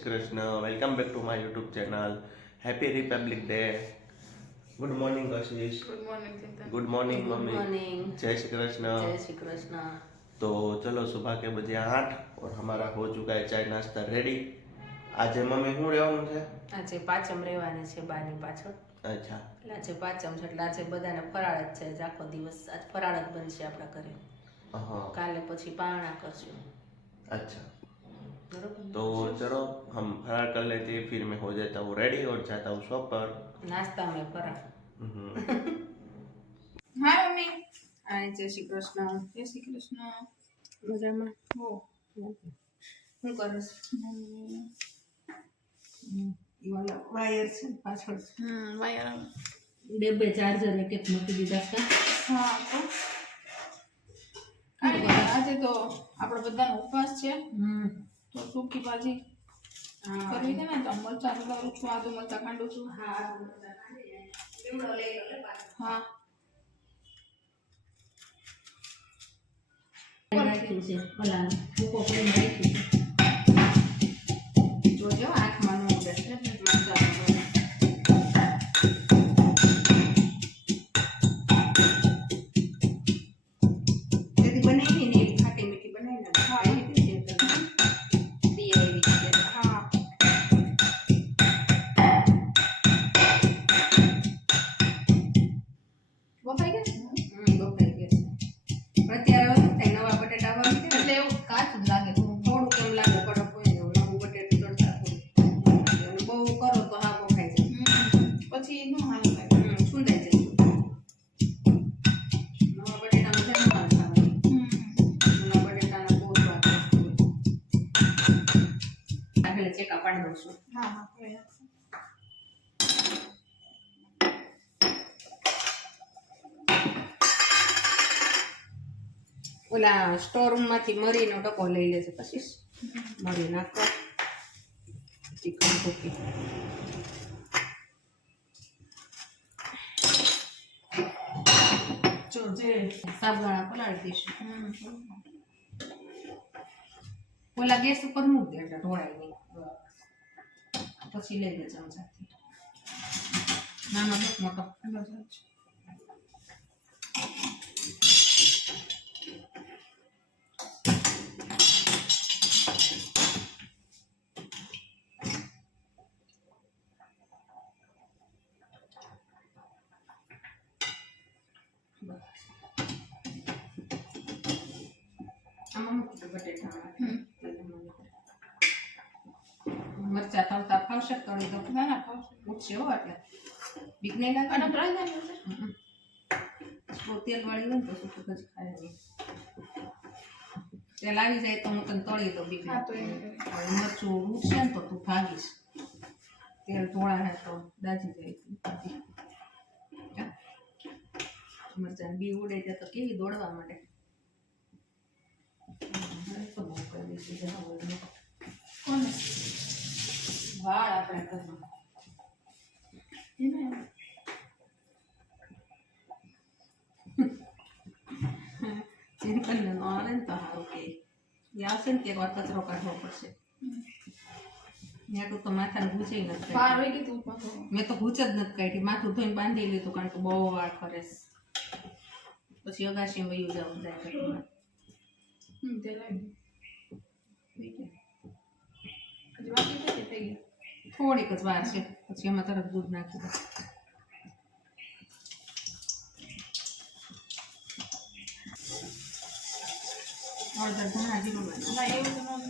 Shri Krishna. Welcome back to my YouTube channel. Happy Republic day. Good morning Ashish. Good morning Chetan. Good morning good mummy. Morning. जय श्री कृष्ण. जय श्री कृष्ण। तो चलो सुबह के बजे 8 और हमारा हो चुका है चाय नाश्ता रेडी. આજે મમ્મી શું રહેવાનું છે? આજે પાંચમ રહેવાની છે બાની પાછળ. અચ્છા. એટલે આજે પાંચમ છે એટલે આજે બધાને ફરાળ જ છે. આજ આખો દિવસ આજ ફરાળ જ બનશે આપણા ઘરે. हाँ. કાલે પછી પારણા કરશું. अच्छा. બરોબર. तो चलो हम फरार कर लेते हैं, फिर मैं हो जाता हूँ रेडी और जाता हूँ शॉप पर. નાસ્તા મેં ફરાળ. हाय मम्मी. આ જય શ્રી કૃષ્ણ. जय श्री कृष्ण. મજામાં हो. શું કરસ? વાયર છે ને પાછળ છે. वायर. બે ચાર્જર એક એક મૂકી દીધા છે. हाँ तो કાંઈ નહીં, આજે તો આપણો બધાનો ઉપવાસ છે તો સૂકી ભાજી કરવી છે ને તો મરચાં સુધારું છું, આદુ મરચાં કાંડું છું. હા હા રાખ્યું છે ઓલા ભૂકો કરીને રાખ્યું છે. જોજો આંખમાં ન બેસે મરચાં. તેથી બનાવી ને એવી ખાટી મીઠી બનાવી ને હા. એવી રીતે દિયા એવી રીતે. હા બફાઈ ગયા છે ને? બફાઈ ગયા છે. પણ અત્યારે હવે શું થાય નવા બટેટા વાવી છે ને એટલે એવું કાચું જ લાગે થોડું. થોડુંક એમ લાગે કડક હોય ને નવું બટેટું તળતા થોડું અને બહુ કરો તો હા બફાઈ જાય. પછી નું હાલ લાગે. સુંદાઈ જાય. નવા બટેટામાં જેમ હાલ ખાવાનું. જૂના બટેટાના બહુ સ્વાદ મસ્ત હોય. આગળ ચેકા પાડી દઉં છું. હા હા કઈ નથી. ઓલા સ્ટોર રૂમ માંથી મરીનો ટકો લઈ લેશે પછી મરી નાખો ચિકન કુકી. જો જે સાબુદાણા પલાળી દઈશું. ઓલા ગેસ ઉપર મૂક દે એટલે ઢોળાય નહીં. પછી લઈ દે ચમચાથી. નાનો લોટ મોટો. બસ જ. આમાં મૂકી દો બટેટા. મરચા તળતા ફાવશે તળી દો. ના ના ખાવશે. ઉઠશે હો એટલે બીક નહીં લાગે અને ને? ટ્રાય કરી છે. બહુ તેલ વાળી હોય ને તો શું પછી ખાય નહીં. તેલ આવી જાય તો હું તને તળી દઉં બીક હા તો લાગે. એવું કરે. હવે મરચું ઉઠશે ને તો તું ભાગીશ. તેલ થોડા હે તો દાજી જાય તું. મરચાં બી ઉડે ત્યાં તો કેવી દોડવા માંડે. હવે તો બહુ કરી દઈશું જરા ઓલું. કોને? વાળ આપણે ઘરમાં. એને ચિંતનને ન આવે ને તો સારું કે એ આવશે ને તે વાર કચરો કાઢવો પડશે. ત્યાં તો માથાને ભૂચે નથી બહાર કાઢી. હોય કે તું પાછો. મેં તો ભૂચ જ નથી કાઢી. માથું ધોઈને બાંધી લીધું કારણ કે બહુ વાળ ખરે છે. પછી અગાશી વયું જવું જાય ઘરમાં. તે લાગી. થઈ ગયા. હજી બાકી છે કે થઈ ગયા? થોડીક જ વાર છે પછી એમાં તરત દૂધ નાખી દો. હળદર ધાણા જીરું નાખો. ના એવું તો ન.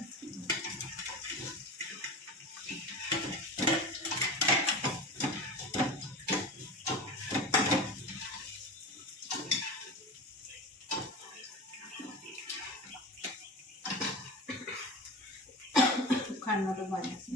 ખાંડનો ડબ્બો નાખો.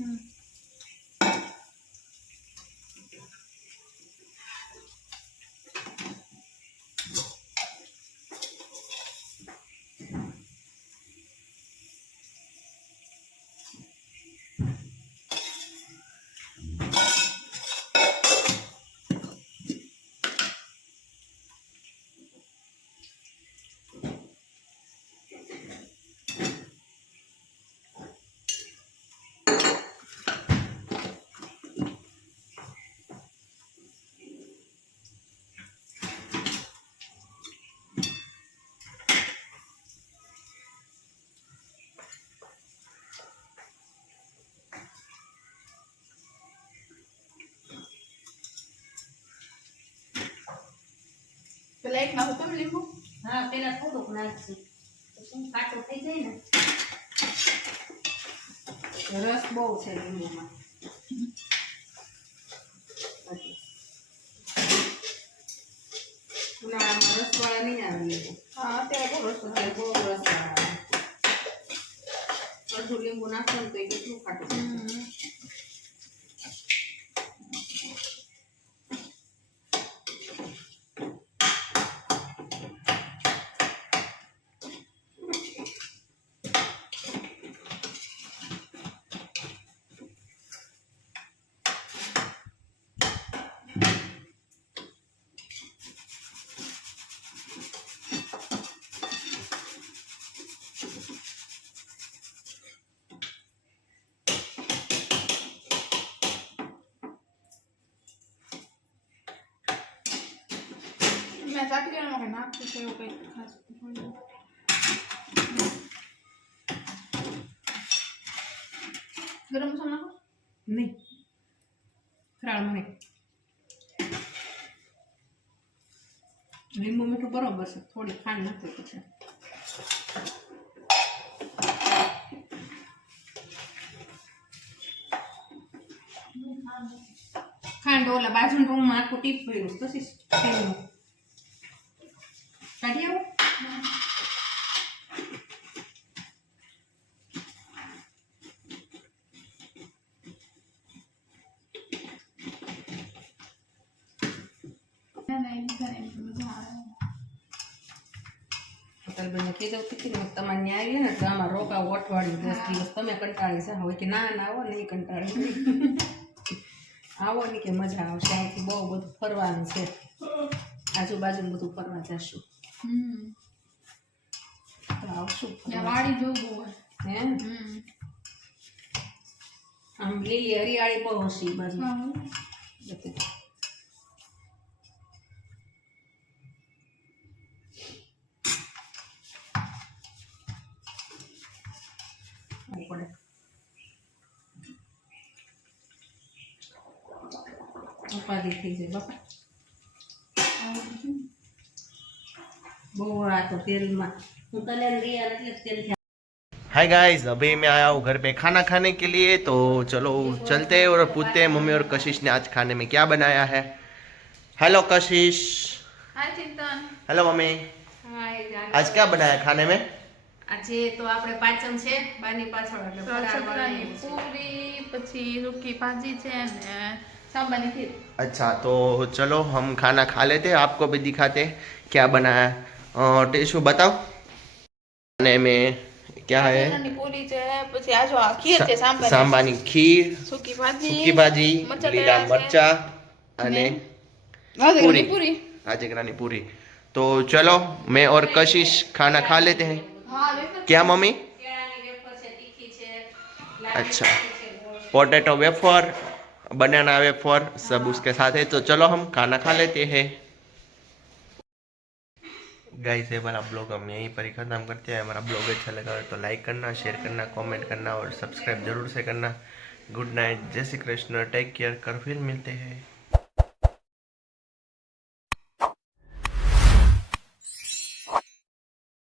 પેલા એક નાખું તમે લીંબુ હા પેલા થોડુંક નાખશું તો શું ખાટું થઈ જાય ને રસ બહુ છે લીંબુમાં ઉનાળામાં રસવાળા નહીં આવે લીંબુ હા અત્યારે બહુ રસ અત્યારે બહુ રસવાળા આવે અડધું લીંબુ નાખો ને તો એ કેટલું ખાટું થાય. મેં ચાખી લેવાનું કે નાખતું છે એવું કંઈ ખાસ ગરમ મસાલો નાખો નહીં ફરાળ મને લીંબુ મીઠું બરોબર છે થોડી ખાંડ નાખવી પછી ખાંડ ઓલા બાજુના રૂમમાં આખું ટીપ ભર્યું તો તેલનું કાઢી આવો ના ના એ ઘરે મજા આવે હોટલબેનને કીધું હતી ને તમારે ત્યાં આવીએ ને તો આમાં રોકાવ અઠવાડિયું 10 દિવસ તમે કંટાળી જાઓ હોય કે ના ના આવો નહીં કંટાળી આવો ને કે મજા આવશે અહીંથી બહુ બધું ફરવાનું છે આજુબાજુ બધું ફરવા જશું તો આવશું ત્યાં વાડી જેવું બહુ હોય હે આમ લીલી હરિયાળી બહુ હશે એ બાજુ બધી પડે ઉપાધિ થઈ જાય બાપા બહુ આ તો તેલમાં હું તને રિયા એટલે તેલ हाय गाइस, अभी मैं आया हूँ घर पे खाना खाने के लिए, तो चलो चलते हैं और पूछते हैं मम्मी और कशिश ने आज खाने में क्या बनाया है। हेलो कशिश। હાય ચિંતન हेलो मम्मी। आज क्या बनाया खाने में? આજે તો આપણે પાચમ છે બાની પાછળ એટલે ફરાળ ચકલાની બનાવ્યું છે. પૂરી પછી સૂકી ભાજી છે ને સાંબાની ખીર अच्छा तो चलो हम खाना खा लेते हैं, आपको भी दिखाते हैं क्या बनाया है। टेस्टू बताओ खाने में क्या है। ચકલાની પૂરી છે પછી આ જો આ ખીર છે सांबानी खीर, સૂકી ભાજી सूकी भाजी, મરચાં લીલા તળ્યા છે. मरचा અને ગાજરની પૂરી राजगरानी पूरी। तो चलो मैं और कशिश खाना खा लेते हैं। હા વેફર क्या मम्मी? કેળાની વેફર છે તીખી છે अच्छा, पोटैटो वेफर, बनाना वेफर सब उसके साथ है। तो चलो हम खाना खा लेते हैं। गाइस ये वाला ब्लॉग हम यहीं पर ही ख़त्म करते हैं। हमारा ब्लॉग अच्छा लगा तो लाइक करना, शेयर करना, कमेंट करना और सब्सक्राइब जरूर से करना। गुड नाइट, जय श्री कृष्ण, टेक केयर कर, फिर मिलते हैं।